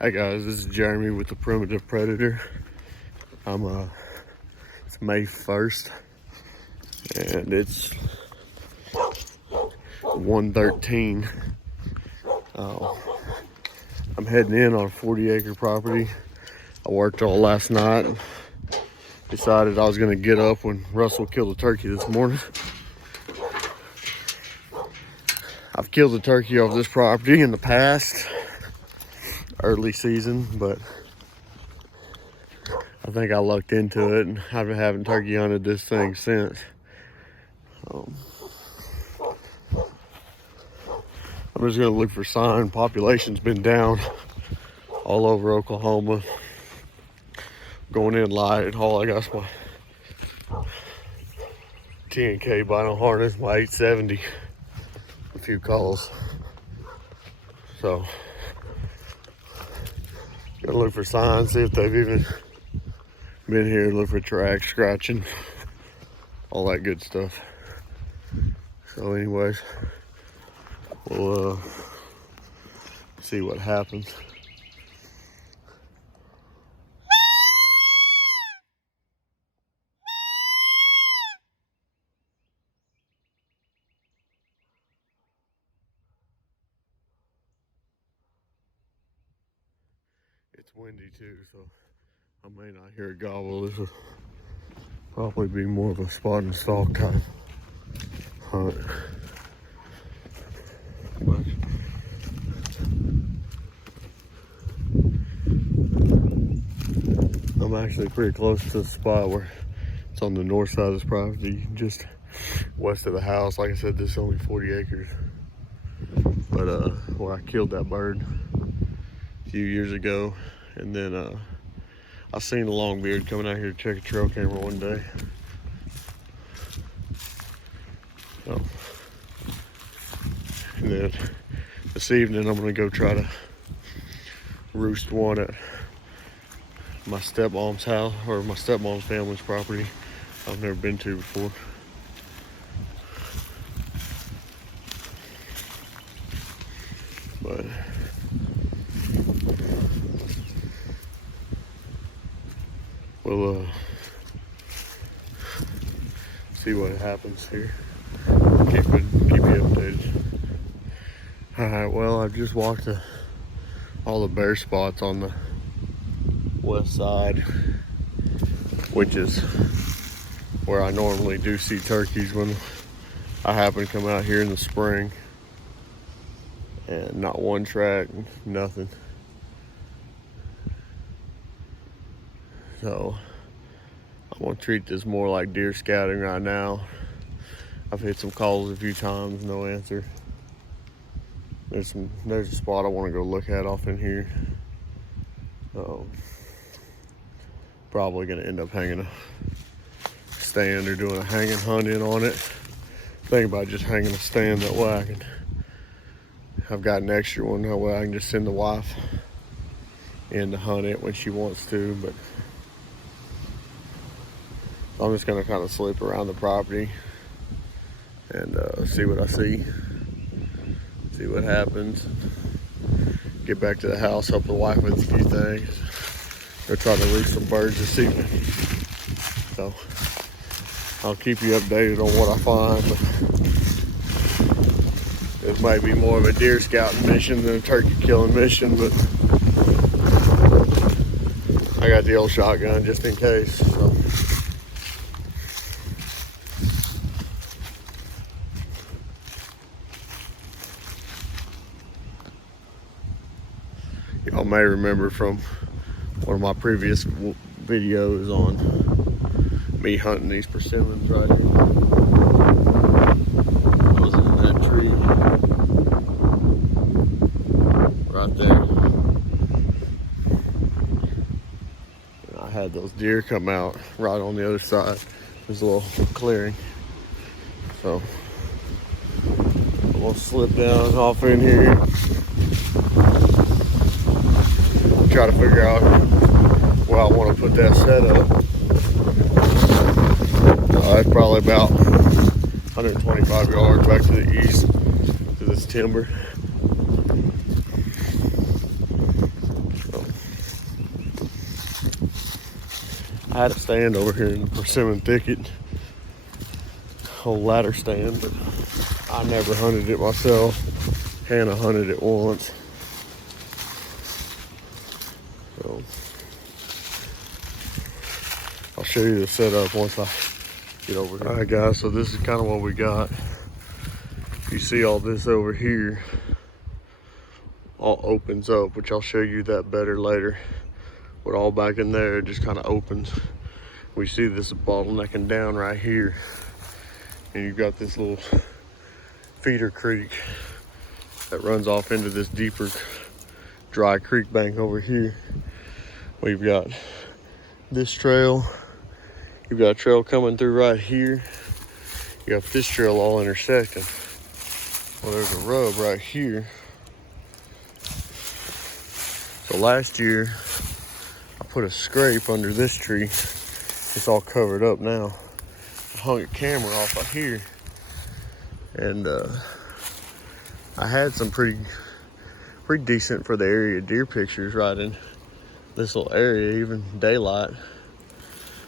Hi guys, this is Jeremy with the Primitive Predator. It's May 1st and it's 1:13. I'm heading in on a 40-acre property. I worked all last night. Decided I was gonna get up when Russell killed a turkey this morning. I've killed a turkey off this property in the past, early season, but I think I lucked into it, and I've been having turkey hunted this thing since. I'm just gonna look for sign. Population's been down all over Oklahoma. Going in light. All I got's my T&K vinyl harness, my 870. A few calls. So, gonna look for signs, see if they've even been here, look for tracks, scratching, all that good stuff. So anyways, we'll see what happens. It's windy too, so I may not hear a gobble. This will probably be more of a spot and stalk type hunt. But I'm actually pretty close to the spot where it's on the north side of this property, just west of the house. Like I said, this is only 40 acres. But where I killed that bird a few years ago, and then I seen a longbeard coming out here to check a trail camera one day. So, and then this evening I'm gonna go try to roost one at my stepmom's house, or my stepmom's family's property I've never been to before. But we'll see what happens here. Keep you updated. Alright, well, I've just walked all the bare spots on the west side, which is where I normally do see turkeys when I happen to come out here in the spring. And not one track, nothing. So I'm gonna treat this more like deer scouting right now. I've hit some calls a few times, no answer. There's a spot I want to go look at off in here. Probably gonna end up hanging a stand or doing a hanging hunt in on it. Think about just hanging a stand, that way I've got an extra one, that way I can just send the wife in to hunt it when she wants to. But I'm just gonna kind of slip around the property and see what I see what happens. Get back to the house, help the wife with a few things. Go try to roost some birds this evening. So I'll keep you updated on what I find. But it might be more of a deer scouting mission than a turkey killing mission, but I got the old shotgun just in case. So. Y'all may remember from one of my previous videos on me hunting these persimmons right here. I was in that tree right there. And I had those deer come out right on the other side. There's a little clearing. So I'm gonna slip down off in here. Try to figure out where I want to put that setup. It's probably about 125 yards back to the east to this timber. had a stand over here in the persimmon thicket, whole ladder stand, but I never hunted it myself. Hannah hunted it once. So I'll show you the setup once I get over here. All right, guys, so this is kind of what we got. You see all this over here all opens up, which I'll show you that better later. But all back in there, it just kind of opens. We see this bottlenecking down right here. And you've got this little feeder creek that runs off into this deeper dry creek bank over here. We've got this trail. You've got a trail coming through right here. You got this trail all intersecting. Well, there's a rub right here. So last year, I put a scrape under this tree. It's all covered up now. I hung a camera off right here. And I had some pretty decent for the area deer pictures right in this little area, even daylight.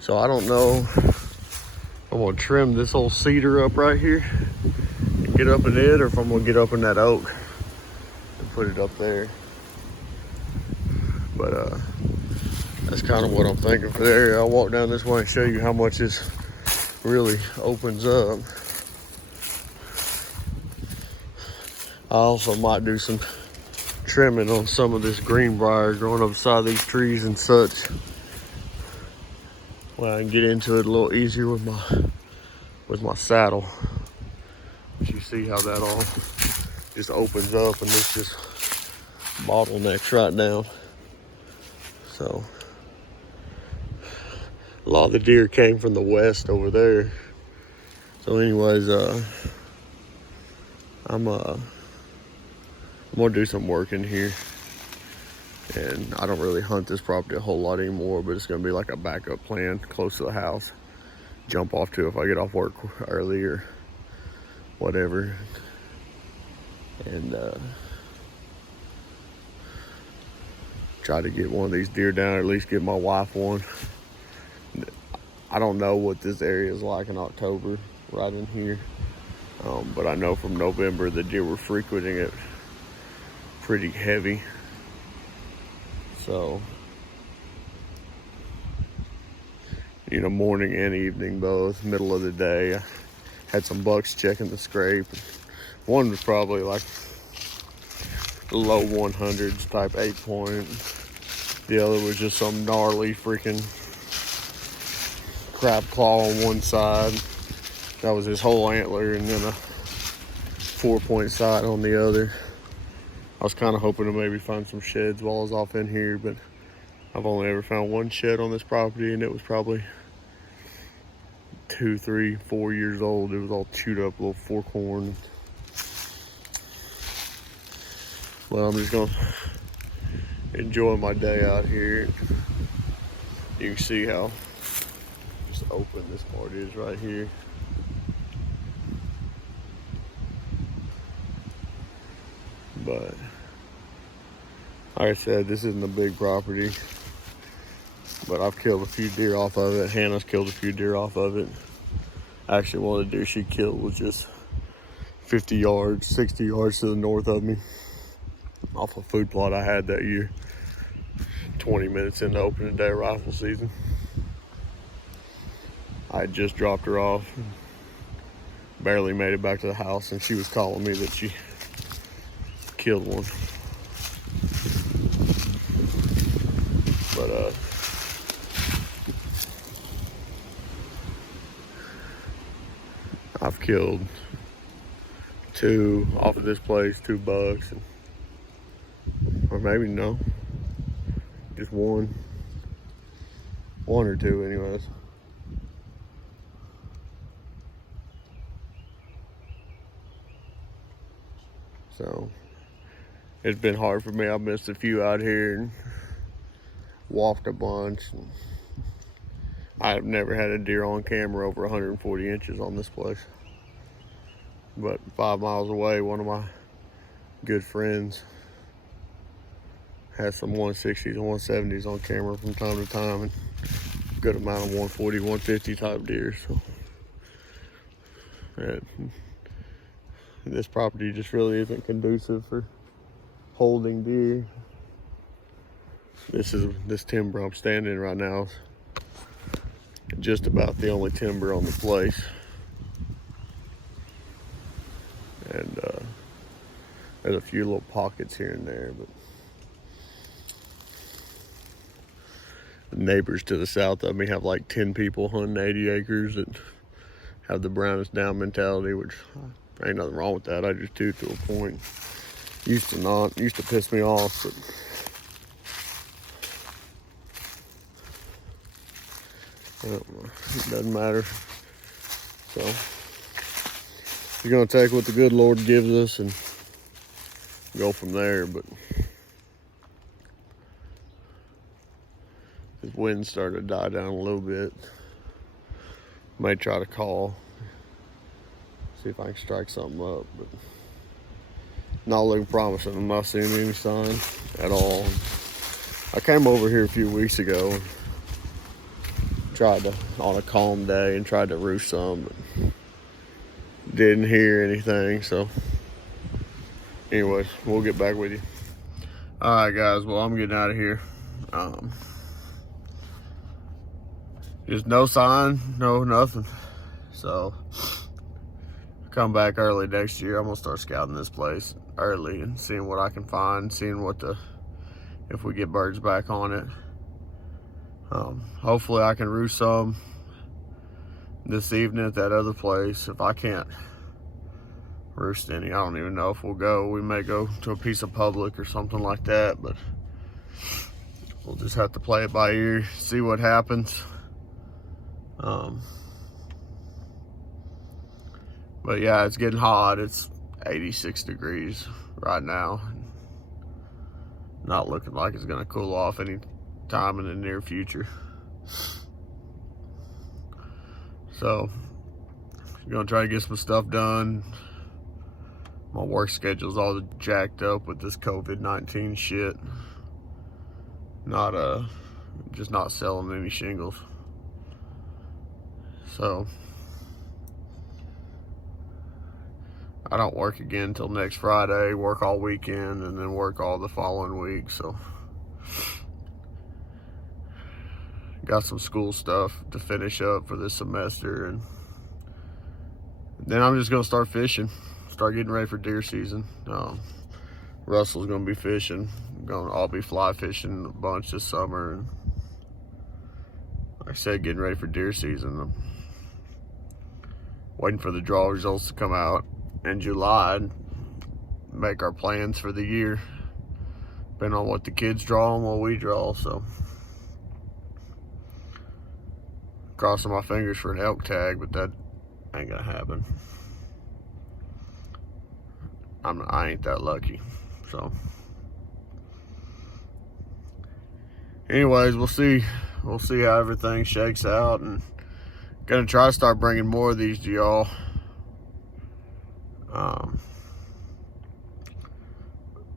So I don't know if I'm gonna trim this whole cedar up right here and get up in it, or if I'm gonna get up in that oak and put it up there. But that's kind of what I'm thinking for the area. I'll walk down this way and show you how much this really opens up. I also might do some trimming on some of this greenbrier growing up beside these trees and such. Well, I can get into it a little easier with my saddle. But you see how that all just opens up, and this just bottlenecks right down. So a lot of the deer came from the west over there. So anyways, I'm gonna do some work in here. And I don't really hunt this property a whole lot anymore, but it's gonna be like a backup plan close to the house. Jump off to if I get off work early or whatever. And try to get one of these deer down, or at least get my wife one. I don't know what this area is like in October right in here. But I know from November the deer were frequenting it pretty heavy. So, you know, morning and evening both, middle of the day. I had some bucks checking the scrape. One was probably like low 100s type 8-point. The other was just some gnarly freaking crab claw on one side. That was his whole antler, and then a 4-point side on the other. I was kind of hoping to maybe find some sheds while I was off in here, but I've only ever found one shed on this property, and it was probably 2, 3, 4 years old. It was all chewed up, little fork horn. Well, I'm just gonna enjoy my day out here. You can see how just open this part is right here. But like I said, this isn't a big property, but I've killed a few deer off of it. Hannah's killed a few deer off of it. Actually, one of the deer she killed was just 50 yards, 60 yards to the north of me, off a food plot I had that year. 20 minutes into opening day rifle season. I had just dropped her off, barely made it back to the house, and she was calling me that she killed one. But I've killed 2 off of this place, 2 bucks, or maybe no, just one or 2 anyways. So it's been hard for me. I've missed a few out here and walked a bunch. I've never had a deer on camera over 140 inches on this place. But 5 miles away, one of my good friends has some 160s and 170s on camera from time to time. And good amount of 140, 150 type deer. So this property just really isn't conducive for holding deer. This timber I'm standing in right now is just about the only timber on the place. And there's a few little pockets here and there, but the neighbors to the south of me have like 10 people hunting 80 acres that have the brownest down mentality, which ain't nothing wrong with that. I just do to a point. Used to piss me off, but it doesn't matter. So you're gonna take what the good Lord gives us and go from there. But the wind started to die down a little bit. May try to call, see if I can strike something up, but not looking promising. I'm not seeing any sign at all. I came over here a few weeks ago and tried to, on a calm day, and tried to roost some, but didn't hear anything. So anyways, we'll get back with you. All right, guys, well, I'm getting out of here. Just no sign, no nothing. So come back early next year. I'm gonna start scouting this place early and seeing what I can find, seeing if we get birds back on it. Hopefully I can roost some this evening at that other place. If I can't roost any, I don't even know if we'll go. We may go to a piece of public or something like that, but we'll just have to play it by ear, see what happens. But yeah, it's getting hot. It's 86 degrees right now. Not looking like it's gonna cool off any time in the near future. So I'm gonna try to get some stuff done. My work schedule's all jacked up with this COVID-19 shit. Just not selling any shingles. So I don't work again until next Friday, work all weekend, and then work all the following week. So got some school stuff to finish up for this semester, and then I'm just gonna start fishing, start getting ready for deer season. Russell's gonna be fishing. I'll be fly fishing a bunch this summer, and like I said, getting ready for deer season. I'm waiting for the draw results to come out in July and make our plans for the year, depending on what the kids draw and what we draw. So crossing my fingers for an elk tag, but that ain't gonna happen. I ain't that lucky. So anyways, we'll see how everything shakes out, and gonna try to start bringing more of these to y'all.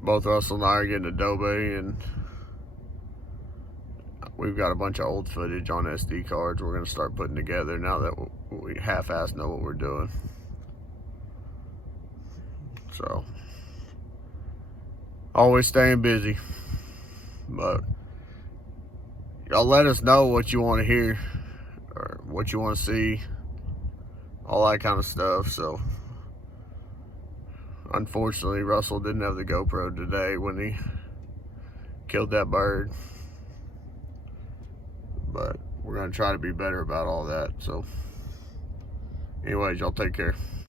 Both Russell and I are getting Adobe, and we've got a bunch of old footage on SD cards we're gonna start putting together now that we half-ass know what we're doing. So always staying busy, but y'all let us know what you want to hear or what you want to see, all that kind of stuff. So unfortunately, Russell didn't have the GoPro today when he killed that bird, but we're gonna try to be better about all that. So anyways, y'all take care.